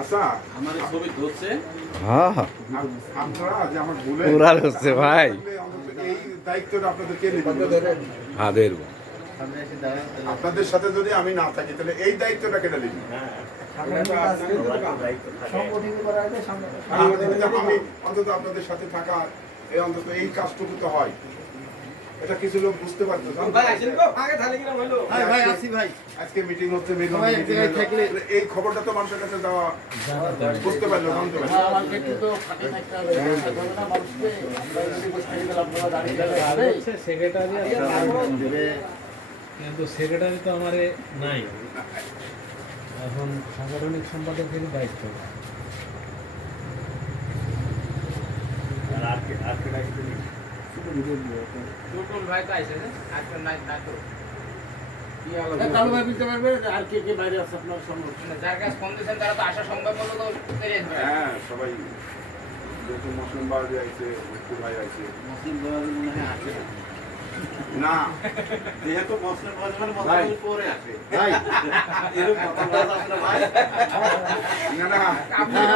আচ্ছা আমার ছবি ধরছে। হ্যাঁ আপনারা যে আমার বলে উড়াল হচ্ছে ভাই। এই দায়িত্বটা আপনাদের কে নেবেন? হ্যাঁ দেখবো। আপনাদের সাথে যদি আমি না থাকি তাহলে এই দায়িত্বটা কেটে নেবেন? আমি অন্তত আপনাদের সাথে থাকা এই অন্তত এই কাজটুকু তো হয়, এটা কিছু লোক বুঝতে পারতো না। আজকে মিটিং হচ্ছে, এই খবরটা তো মানুষের কাছে দেওয়া, বুঝতে পারলো, জানতে পারলো। কিন্তু সেক্রেটারি তো আমার নাই, এখন সাংগঠনিক সম্পাদকের দায়িত্ব। হ্যাঁ, সবাই যেহেতু মুসলিম বাড়ি আছে, মুসলিম ভাই আছে না, যেহেতু মুসলিম ভাই পরে আসে না না তারপরে